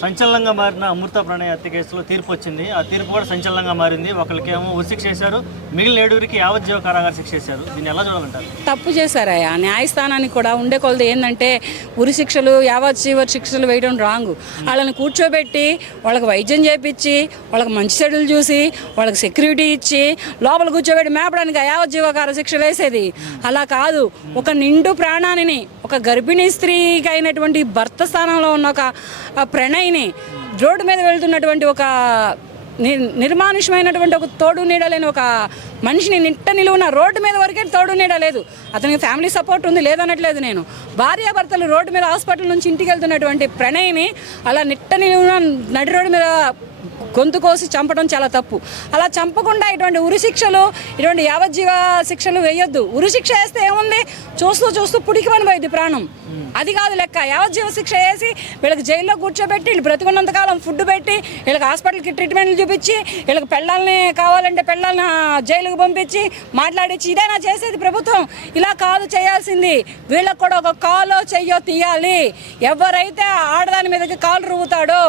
సంచలనంగా మారిన అమృత ప్రణయ్ హత్య కేసులో తీర్పు వచ్చింది. ఆ తీర్పు కూడా సంచలనంగా మారింది. ఒకరికేమో ఉరిశిక్ష చేశారు, మిగిలిన 7 యావజ్జీవ కారాగార శిక్ష చేశారు. దీన్ని ఎలా చూడాలంటారు? తప్పు చేశారయ్యా. న్యాయస్థానానికి కూడా ఉండే కొలది ఏంటంటే ఉరి శిక్షలు యావజ్జీవ శిక్షలు వేయడం రాంగు. వాళ్ళని కూర్చోబెట్టి వాళ్ళకి వైద్యం చేపించి వాళ్ళకి మంచి చెడులు చూసి వాళ్ళకి సెక్యూరిటీ ఇచ్చి లోపల కూర్చోబెట్టి మేపడానికి యావజ్జీవ కార శిక్షలు వేసేది అలా కాదు. ఒక నిండు ప్రాణాన్ని, ఒక గర్భిణీ స్త్రీకి అయినటువంటి భర్త స్థానంలో ఉన్న ఒక ప్రణయ్ని, రోడ్డు మీద వెళ్తున్నటువంటి ఒక నిర్మానుష్యమైనటువంటి ఒక తోడు నీడలేని ఒక మనిషిని నిట్ట నిలువున రోడ్డు మీద వరకే తోడు నీడ లేదు. అతనికి ఫ్యామిలీ సపోర్ట్ ఉంది, లేదనట్లేదు నేను. భార్యాభర్తలు రోడ్డు మీద హాస్పిటల్ నుంచి ఇంటికి వెళ్తున్నటువంటి ప్రణయ్ని అలా నిట్ట నిలువున నడి రోడ్డు మీద గొంతు కోసి చంపడం చాలా తప్పు. అలా చంపకుండా ఇటువంటి ఉరి శిక్షలు, ఇటువంటి యావజ్జీవ శిక్షలు వేయొద్దు. ఉరి శిక్ష వేస్తే ఏముంది, చూస్తూ చూస్తూ పుడికి పనిపోయింది ప్రాణం. అది కాదు లెక్క. యావజ్జీవ శిక్ష వేసి వీళ్ళకి జైల్లో కూర్చోబెట్టి వీళ్ళు బ్రతికున్నంతకాలం ఫుడ్ పెట్టి వీళ్ళకి హాస్పిటల్కి ట్రీట్మెంట్లు చూపించి వీళ్ళకి పెళ్ళాలని కావాలంటే పెళ్ళాలని జైలుకు పంపించి మాట్లాడించి ఇదేనా చేసేది ప్రభుత్వం? ఇలా కాదు చేయాల్సింది. వీళ్ళకి కూడా ఒక కాలో చెయ్యో తీయాలి. ఎవరైతే ఆడదాని మీదకి కాలు రువ్వుతాడో,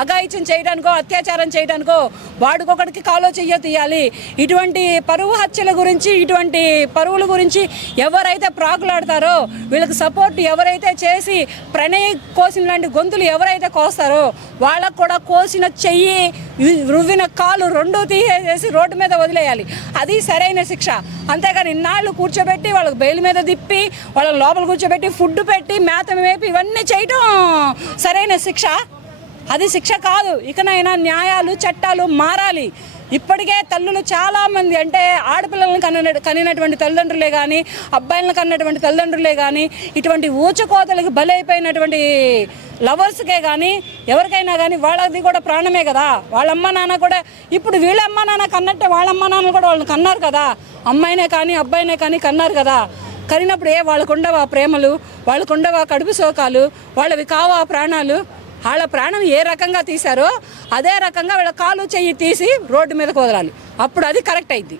అఘాయిత్యం చేయడానికో అత్యాచారం చేయడానికో వాడికొకడికి కాలో చెయ్యో తీయాలి. ఇటువంటి పరువు హత్యల గురించి, ఇటువంటి పరువుల గురించి ఎవరైతే ప్రాకులాడతారో, వీళ్ళకి సపోర్ట్ ఎవరైతే చేసి ప్రణయ్ కోసిన లాంటి గొంతులు ఎవరైతే కోస్తారో వాళ్ళకు కూడా కోసిన చెయ్యి, రువ్విన కాలు రెండూ తీసేసి రోడ్డు మీద వదిలేయాలి. అది సరైన శిక్ష. అంతేగాని ఇన్నాళ్ళు కూర్చోబెట్టి వాళ్ళకి బెయిల్ మీద తిప్పి వాళ్ళని లోపల కూర్చోబెట్టి ఫుడ్ పెట్టి మేత మేపి ఇవన్నీ చేయటం సరైన శిక్ష? అది శిక్ష కాదు. ఇకనైనా న్యాయాలు చట్టాలు మారాలి. ఇప్పటికే తల్లులు చాలామంది, అంటే ఆడపిల్లలను కనినటువంటి తల్లిదండ్రులే కానీ, అబ్బాయిలను కన్నటువంటి తల్లిదండ్రులే కానీ, ఇటువంటి ఊచకోతలకి బలైపోయినటువంటి లవర్స్కే కానీ, ఎవరికైనా కానీ వాళ్ళది కూడా ప్రాణమే కదా. వాళ్ళ అమ్మ నాన్న కూడా ఇప్పుడు వీళ్ళ అమ్మ నాన్న కన్నట్టే వాళ్ళ అమ్మ నాన్నలు కూడా వాళ్ళని కన్నారు కదా. అమ్మాయినే కానీ అబ్బాయినే కానీ కన్నారు కదా. కరినప్పుడు వాళ్ళకుండవా ప్రేమలు, వాళ్ళకుండవా కడుపు శోకాలు, వాళ్ళవి కావా ప్రాణాలు? వాళ్ళ ప్రాణం ఏ రకంగా తీశారో అదే రకంగా వీళ్ళ కాలు చెయ్యి తీసి రోడ్డు మీదకి వదలాలి. అప్పుడు అది కరెక్ట్ అయింది.